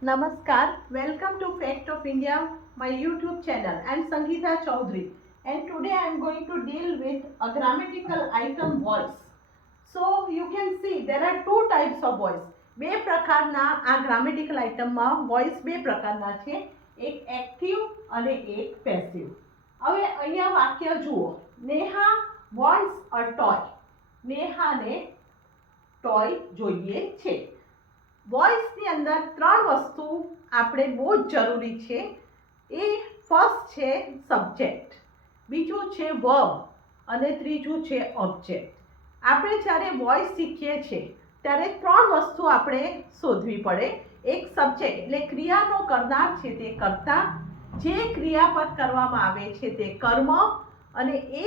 Namaskar, welcome to Fact of India, my YouTube channel. I am Sangeeta Chaudhary and today I am going to deal with a grammatical item voice. So you can see there are two types of voice. બે પ્રકારના આ grammatical આઇટમમાં voice બે પ્રકારના છે, એક active અને એક passive. હવે અહીંયા વાક્ય જુઓ, નેહા વોન્ટ્સ અ ટોય. નેહાને ટોય જોઈએ છે. વોઇસની અંદર ત્રણ વસ્તુ આપણે બહુ જ જરૂરી છે. એ ફર્સ્ટ છે સબ્જેક્ટ, બીજું છે વર્બ અને ત્રીજું છે ઓબ્જેક્ટ. આપણે જ્યારે વોઇસ શીખીએ છીએ ત્યારે ત્રણ વસ્તુ આપણે શોધવી પડે. એક સબ્જેક્ટ એટલે ક્રિયાનો કરનાર છે તે કર્તા, જે ક્રિયાપદ કરવામાં આવે છે તે કર્મ, અને એ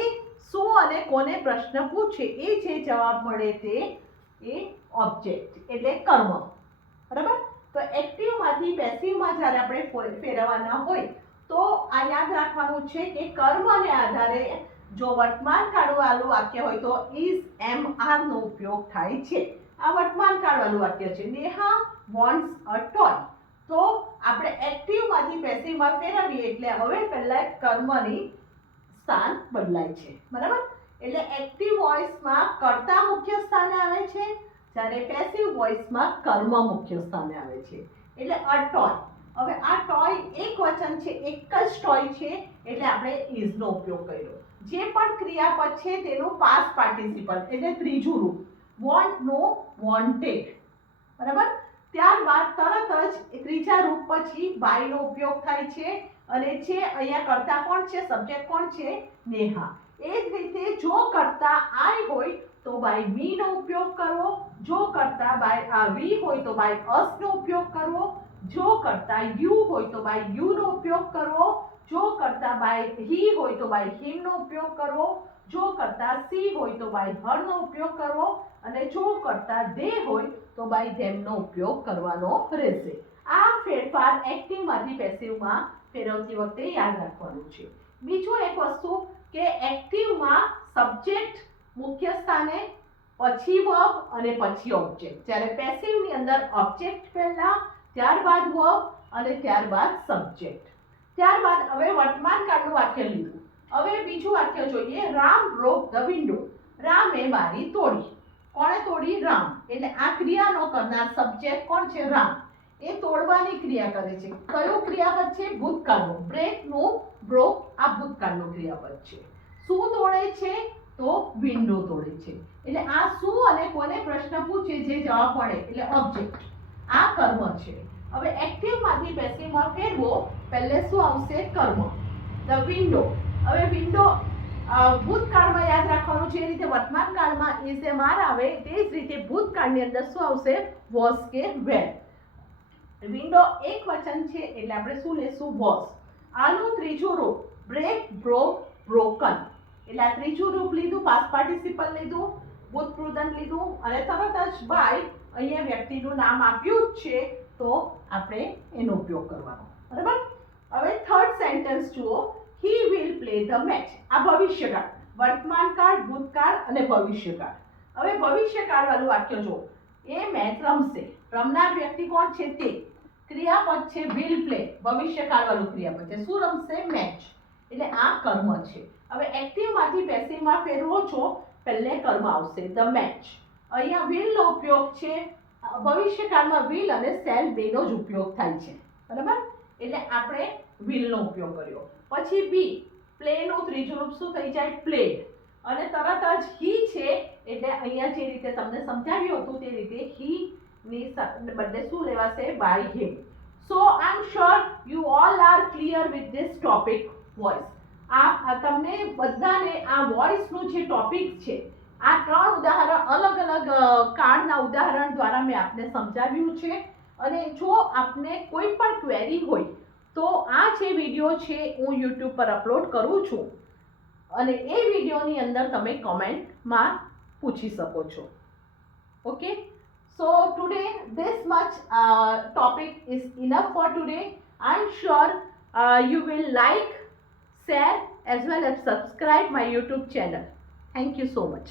શું અને કોને પ્રશ્ન પૂછે એ જે જવાબ મળે તે એ ઓબ્જેક્ટ એટલે કર્મ. બરાબર? તો એક્ટિવમાંથી પેસિવમાં જ્યારે આપણે ફેરવવાના હોય તો આ યાદ રાખવાનું છે કે કર્મને આધારે જો વર્તમાન કાળવાળું વાક્ય હોય તો ઇઝ એમ આર નો ઉપયોગ થાય છે. આ વર્તમાન કાળવાળું વાક્ય છે, નેહા વોન્ટ્સ અ ટોય. તો આપણે એક્ટિવમાંથી પેસિવમાં ફેરવીએ એટલે હવે પહેલા કર્મની સ્થાન બદલાય છે. બરાબર? એટલે એક્ટિવ વોઇસમાં કર્તા મુખ્ય સ્થાને આવે છે, જ્યારે પેસિવ વોઇસમાં કર્મ મુખ્ય સ્થાને આવે છે. એટલે અ ટોય. હવે આ ટોય એક વચન છે, એક જ ટોય છે એટલે આપણે ઇઝ નો ઉપયોગ કર્યો. જે પણ ક્રિયાપદ છે તેનું પાસ્ટ પાર્ટિસિપલ એટલે ત્રીજું રૂપ, વોન્ટ નો વોન્ટેડ. બરાબર? ત્યારબાદ તરત જ ત્રીજા રૂપ પછી બાય નો ઉપયોગ થાય છે, અને છે અહીંયા કર્તા કોણ છે, સબ્જેક્ટ કોણ છે, નેહા. એ જ રીતે જો કર્તા આઈ હોય તો બાય મી નો ઉપયોગ કરવો, જો કરતા બાય વી હોય તો બાય અસ નો ઉપયોગ કરવો, જો કરતા યુ હોય તો બાય યુ નો ઉપયોગ કરવો, જો કરતા બાય હી હોય તો બાય હિમ નો ઉપયોગ કરવો, જો કરતા સી હોય તો બાય હર નો ઉપયોગ કરવો, અને જો કરતા દે હોય તો બાય ધેમ નો ઉપયોગ કરવાનો રહેશે. આ ફેરફાર એક્ટિવમાંથી પેસિવમાં ફેરવતી વખતે યાદ રાખવાનું છે. બીજું એક વસ્તુ કે એક્ટિવમાં સબ્જેક્ટ મુખ્ય સ્થાને, પછી વર્બ અને પછી ઓબ્જેક્ટ, જ્યારે પેસિવની અંદર ઓબ્જેક્ટ પહેલા, ત્યારબાદ વર્બ અને ત્યારબાદ સબ્જેક્ટ. ત્યારબાદ હવે વર્તમાન કાળનું વાક્ય લીધું. હવે બીજું વાક્ય જોઈએ, રામ બ્રોક ધ વિન્ડો. રામે બારી તોડી. કોણે તોડી? રામ. એટલે આ ક્રિયાનો કરનાર સબ્જેક્ટ કોણ છે? રામ. એ તોડવાની ક્રિયા કરે છે. કયું ક્રિયાપદ છે? ભૂતકાળનું. બ્રેક નું બ્રોક આ ભૂતકાળનું ક્રિયાપદ છે. શું તોડે છે? તો વિન્ડો તોડે છે. એટલે આ શું અને કોને પ્રશ્ન પૂછે જે જવાબ મળે એટલે ઓબ્જેક્ટ. આ કર્મ છે. હવે એક્ટિવમાંથી પેસિવમાં ફેરવો, પહેલે શું આવશે? કર્મ. The window. હવે વિન્ડો ભૂતકાળમાં યાદ રાખવાનું છે, એ રીતે વર્તમાન કાળમાં ઇઝ એમ આર આવે તે જ રીતે ભૂતકાળની અંદર શું આવશે? વોઝ કે વેર. વિન્ડો એક વચન છે એટલે આપણે શું લેશું? વોઝ. આનું ત્રીજું રૂપ બ્રેક, બ્રોક, બ્રોકન. એટલે આ ત્રીજું રૂપ લીધું, પાસ્ટ પાર્ટિસિપલ લીધું, ભૂતપૂર્વપદ લીધું, અને તરત જ બાય અહીંયા વ્યક્તિનું નામ આપ્યું જ છે તો આપણે એનો ઉપયોગ કરવાનો. બરાબર? હવે થર્ડ સેન્ટેન્સ જુઓ, he will play the match. આ ભવિષ્યકાળ, વર્તમાન કાળ, ભૂતકાળ અને ભવિષ્યકાળ. હવે ભવિષ્યકાળ વાળું વાક્ય જુઓ, એ મેચ રમશે. રમનાર વ્યક્તિ કોણ છે? તે. ક્રિયાપદ છે વિલ પ્લે, ભવિષ્યકાળ વાળું ક્રિયાપદ છે. શું રમશે? મેચ. એટલે આ કર્મ છે. હવે એક્ટિવમાંથી પેસિવમાં ફેરવો છો, પહેલે કર્મ આવશે, ધ મેચ. અહીંયા વિલ નો ઉપયોગ છે. ભવિષ્યકાળમાં વિલ અને શેલ બેનો જ ઉપયોગ થાય છે. બરાબર? એટલે આપણે વિલ નો ઉપયોગ કર્યો. પછી બી, પ્લે નું ત્રીજું રૂપ શું થઈ જાય? પ્લેડ. અને તરત જ હી છે એટલે અહીંયા જે રીતે તમને સમજાવ્યું હતું તે રીતે હી ની બદલે શું લેવાશે? By him. So I am sure you all are clear with this topic voice. આ તમને બધાને આ વોઇસનું જે ટોપિક છે, આ ત્રણ ઉદાહરણ અલગ અલગ કાળના ઉદાહરણ દ્વારા મેં આપને સમજાવ્યું છે. અને જો આપને કોઈ પણ ક્વેરી હોય તો આ જે વિડીયો છે હું યુટ્યુબ પર અપલોડ કરું છું, અને એ વિડીયોની અંદર તમે કમેન્ટમાં પૂછી શકો છો. Okay, so today this much topic is enough for today. I'm sure you will like, share as well as subscribe my YouTube channel. Thank you so much.